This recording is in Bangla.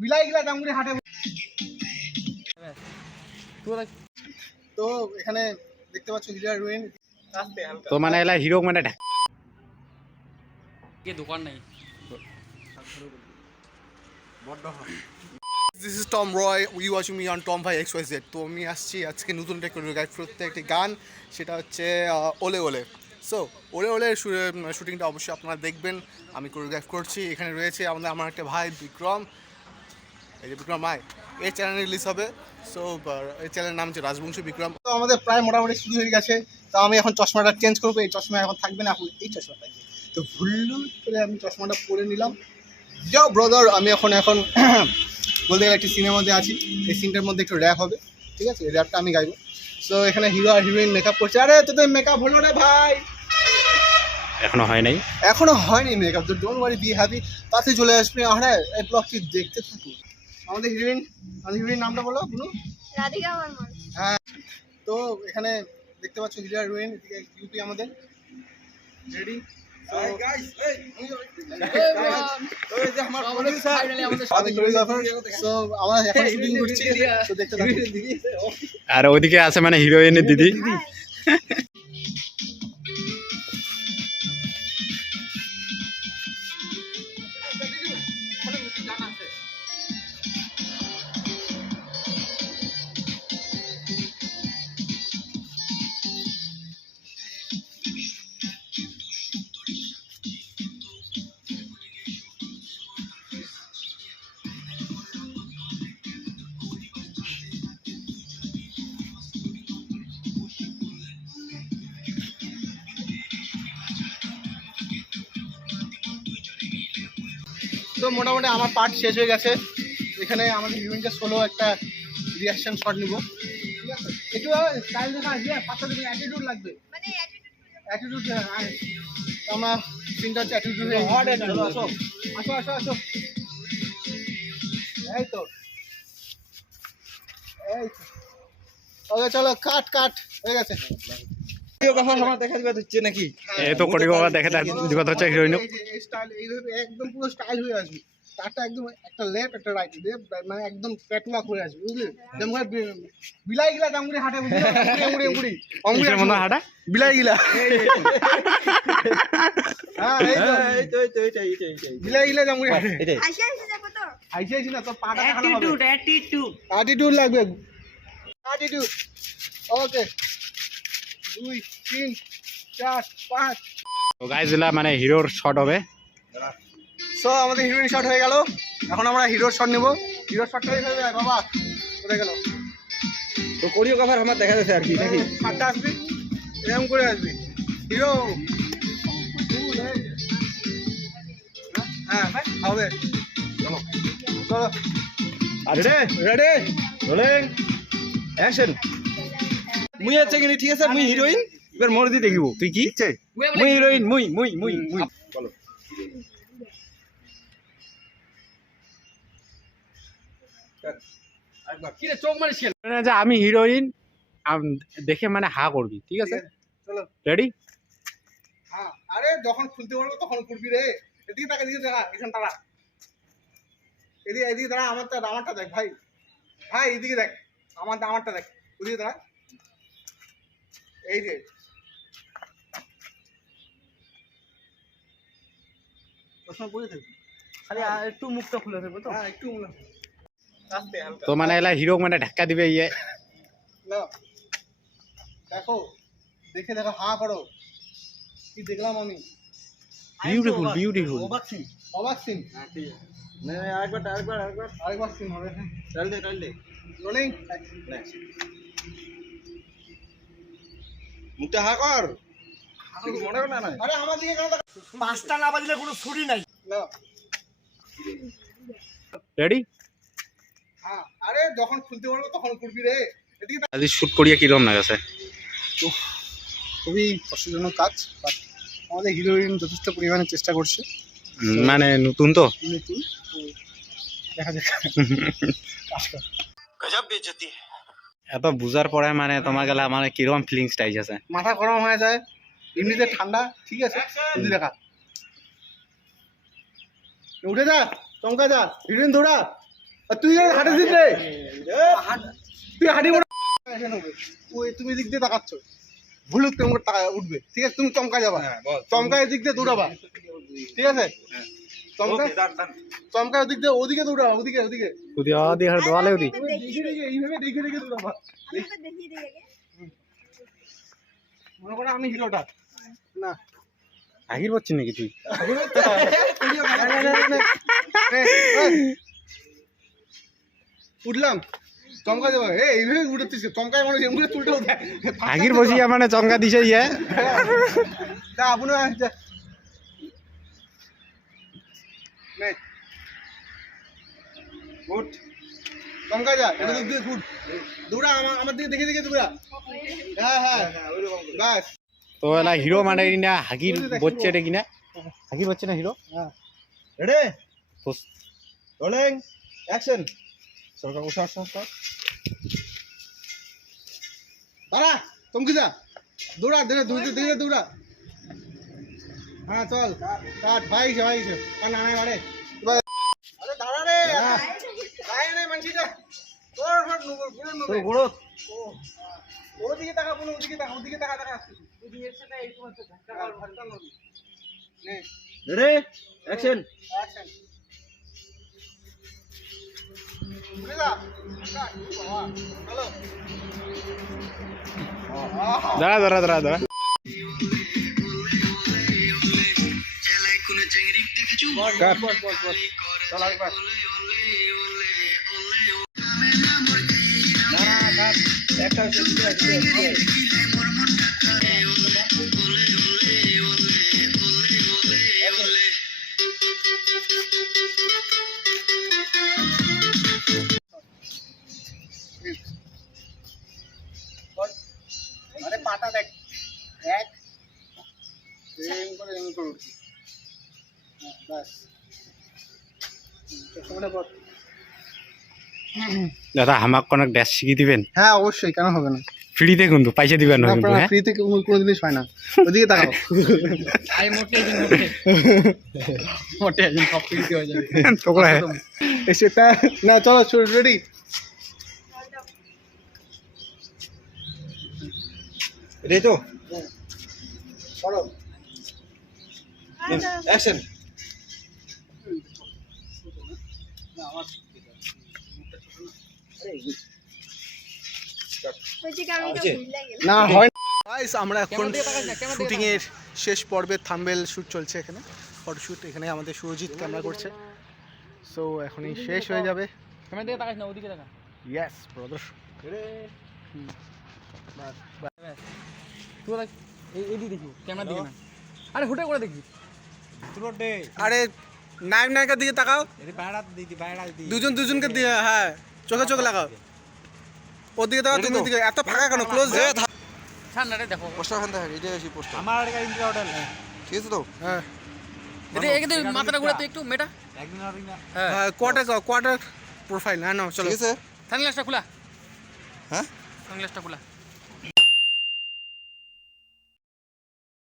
বিলাই গিলা জামগুড়ি হাটে। তো এখানে দেখতে পাচ্ছ হিরা রুইন তো মানে এলা হিরো মানে দোকান নাই। This is Tom Roy, you watching me on Tom ভাই XYZ। তো আমি আসছি আজকে নতুন একটা কোরিওগ্রাফি করতে, একটি গান, সেটা হচ্ছে ওলে ওলে। সো ওলে ওলে শুটিংটা অবশ্যই আপনারা দেখবেন, আমি কোরিওগ্রাফ করছি। এখানে রয়েছে আমার একটা ভাই বিক্রম, এই যে বিক্রম ভাই, এই চ্যানেলে রিলিজ হবে। সো এই চ্যানেলের নাম হচ্ছে রাজবংশী বিক্রম। তো আমাদের প্রায় মোটামুটি শুরু হয়ে গেছে। তো আমি এখন চশমাটা চেঞ্জ করবো, এই চশমা এখন থাকবে না, এখন এই চশমা থাকবে। তো ভুল্লু করে আমি চশমাটা পরে নিলাম। যাও ব্রাদার, আমি এখন বলতে গেলে একটি সিনেমাতে আছি, এই সিনটার মধ্যে একটু র্যাপ হবে, ঠিক আছে? এই র্যাপটা আমি গাইবো। সো এখানে হিরো আর হিরোইন মেকআপ করছে। আরে তোদের মেকআপ হলো রে ভাই? এখনো হয় নাই, এখনো হয়নি মেকআপ। তো ডোন্ট ওয়ারি, বি হ্যাপি, তাতে চলে আসবে। আরে এই ব্লগটি দেখতে থাকুন। আমাদের হিরোইন নামটা বলো বুনু। রাধিকা বর্মন। হ্যাঁ, তো এখানে দেখতে পাচ্ছ হিরো আর হিরোইন, এদিকে ইউপি আমাদের রেডি। আর ওইদিকে আছে মানে হিরোইনের দিদি। তো মোটামুটি আমার পার্ট শেষ হয়ে গেছে। এখানে আমাদের হিরোইনটা সোলো একটা রিয়াকশন শট নিব, ঠিক আছে? একটু স্টাইল দেখা, পাঁচটা দিকে অ্যাটিটিউড লাগবে, মানে অ্যাটিটিউড। আমার সিনটা হচ্ছে অ্যাটিটিউড। আসো আসো আসো আসো, এই তো এই তো। ওকে চলো, কাট কাট হয়ে গেছে। নাকি এই তো কোটি বাবা দেখে দিবা হচ্ছে হিরোইন। এই যে এই স্টাইল এইভাবে একদম পুরো স্টাইল হয়ে আসবে। তারটা একদম একটা লেফট একটা রাইট দিয়ে, মানে একদম প্যাটওয়ার্ক হয়ে আসবে, বুঝলি? যেমন বিলাই গিলা জামগুড়ি হাটে, বুঝলি? অঙ্গুড়ি কিসের মনে হাঁটা? বিলাই গিলা। হ্যাঁ এই তো বিলাই গিলা জামগুড়ি হাটে। আইসা আইসা যাবো তো। আইসি আইসি না, তো পাটা দেখানো হবে। অ্যাটিটিউড লাগবে, অ্যাটিটিউড। ওকে, 2 3 4 5। তো গাইস এলা মানে হিরোর শট হবে। সো আমাদের হিরোইন শট হয়ে গেল, এখন আমরা হিরোর শট নেব। হিরোর শটটা হয়ে যাবে। বাবা কোথায় গেল? তো কোরিওগ্রাফার আমার দেখা যাচ্ছে আর কি নাকি? শটটা আসবি, এরকম করে আসবি হিরো। হ্যাঁ হবে, চলো চলো। আচ্ছা রেডি রোলিং অ্যাকশন। মুই আছে কি ঠিক আছে, মুই হিরোইন, এবার মোর দি দেখিব। তুই কি মুই হিরোইন, মুই বলো। কি রে চোখ মারিস কেন? মানে যে আমি হিরোইন দেখে মানে হা করবি, ঠিক আছে? চলো রেডি? হ্যাঁ। আরে যখন খুলতে পারবো তখন করবি রে। এদিকে তাকা, এদিকে তাকা, এখানে তাকা, এদিকে দাঁড়া। আমারটা দেখ ভাই, ভাই এদিকে দেখ, আমারটা দেখ, ওদিকে দাঁড়া। এই যে প্রশ্ন পড়ে থাকবি, খালি একটু মুখটা খুলে থাকবে। তো হ্যাঁ, একটু আস্তে হালকা। তো মানে এলা হিরো মানে ধাক্কা দিবে ইয়ে। না দেখো, দেখে দেখো, হা করো। কি দেখলাম আমি? Beautiful beautiful. অবাক সিন। হ্যাঁ ঠিক আছে। না আরেকবার সিন হবে। টাইল দে রোলিং। মুখটা হা কর। মনে কর না আরে আমার দিকে কেন তাকা? 5টা না বাজলে কোনো ছুরি নাই। না রেডি? হ্যাঁ। আরে যখন খুলতে পারবো তখন করবি রে। এদিকে তাকা। আজ শুট করিয়া কিরকম লাগাছে? খুবই কষ্টজনক কাজ, বাট আমাদের হিরোইন যথেষ্ট পরিমাণে চেষ্টা করছে। মানে নতুন তো কিন্তু দেখা যাক কাজ কর। গজব বেইজ্জতি। এত বুঝার পরে মানে তোমার গেলা মানে কিরকম ফিলিংস টাইজ আছে? মাথা গরম হয়ে যায়, এমনিতে ঠান্ডা, ঠিক আছে? এদিকে দেখা, উঠে যা, চমকা যা, হিরোইন দৌড়া। আর তুই হাঁটে দিস রে, তুই হাঁটি মোড়া ওই তুমি দিক দিয়ে তাকাচ্ছ, ভুলুক তোমার টাকা উঠবে, ঠিক আছে? তুমি চমকা যাবা, চমকায় দিক দিয়ে দৌড়াবা, ঠিক আছে? চমকায় দিক দিয়ে ওদিকে দৌড়াবা, ওদিকে ওদিকে দোয়ালে উদি এইভাবে দেখে দেখে দৌড়াবা। দেখিয়ে দিই আগে। মনে করো আমি হিরোটা না, আগির বলছিস নাকি তুই? উঠলাম, চমকা যাবো, এইভাবে উঠেছিস, চমকায় মনে হচ্ছে চুলটা উঠে আগির বসিয়া মানে চমকা দিছে ইয়ে আপনি উঠ, চমকা যা, এটা দিক দিয়ে উঠ, দৌড়া আমার দিকে দেখে দেখে দৌড়া। হ্যাঁ হ্যাঁ বাস। তো এলা হিরো মানে কিনা হাগির বচ্ছে রে কিনা, হাগির বচ্ছে না হিরো। রেডি রোলিং অ্যাকশন সরকার উঠা সরকার দাঁড়া, চমকি যা, দৌড়া ধীরে ধীরে ধীরে দৌড়া। হ্যাঁ চল কাট, ভাইছে ভাইছে আর না না বাড়ে। আরে দাঁড়া রে, গায়ে নে মানছিটা তোর ফট নুবর পুরো নুবর তোর গোড়ো ওদিকে তাকা, পুরো ওদিকে তাকা, ওদিকে তাকা তাকা তুই এর সাথে এই তোমার টাকা ঘন্টা নবি নে। রেডি অ্যাকশন অ্যাকশন উঠে যা, কাট বাবা চলো। দাঁড়া দাঁড়া দাঁড়া দাঁড়া কাট বস বস বস চল একবার না না একটা আরে পাটা দেখ, এক এম করে উঠছি, বাস চশমাটা পর। দাদা আমাক কোনো ড্যাশ শিখিয়ে দিবেন? হ্যাঁ অবশ্যই, কেন হবে না, ফ্রিতে কিন্তু পয়সা দিবেন না কিন্তু, হ্যাঁ? ফ্রিতে কোনো জিনিস হয় না, ওদিকে তাকাও। তোকরা সেটা না, চলো রেডি। রেডি তো করো অ্যাকশন বলছি কি আমি তো আছে। ভুল লাগে না হয় গাইস, আমরা এখন শুটিং এর শেষ পর্বে থাম্বনেল শুট চলছে, এখানে ফটোশুট, এখানে আমাদের সুরজিৎ ক্যামেরা করছে। সো এখনই শেষ হয়ে যাবে। ক্যামেরা দিকে তাকাস না, ওদিকে তাকা। Yes brother. তুই দেখ, এই দিকে দেখি, ক্যামেরা দিকে না। আরে হুটে করে দেখি। আরে নায়ক নায়িকার দিকে তাকাও, দুজন দুজনকে দিয়ে, হ্যাঁ চোখে চোখ লাগাও, ওদিকে তাকাও, তুমি ওদিকে, এত ফাঁকা কেন, ক্লোজ সামনে দেখো। পোস্টার খান দেখ এটা এসে পোস্টার আমার আর গাড়ি ইন্টার হোটেল। ঠিক আছে তো হ্যাঁ এদিকে মাথাটা ঘুরে তো একটু মেটা। হ্যাঁ, হ্যাঁ কোয়ার্টার প্রোফাইল, হ্যাঁ নাও চলো। ঠিক আছে সানগ্লাসটা খোলা। হ্যাঁ সানগ্লাসটা খোলা।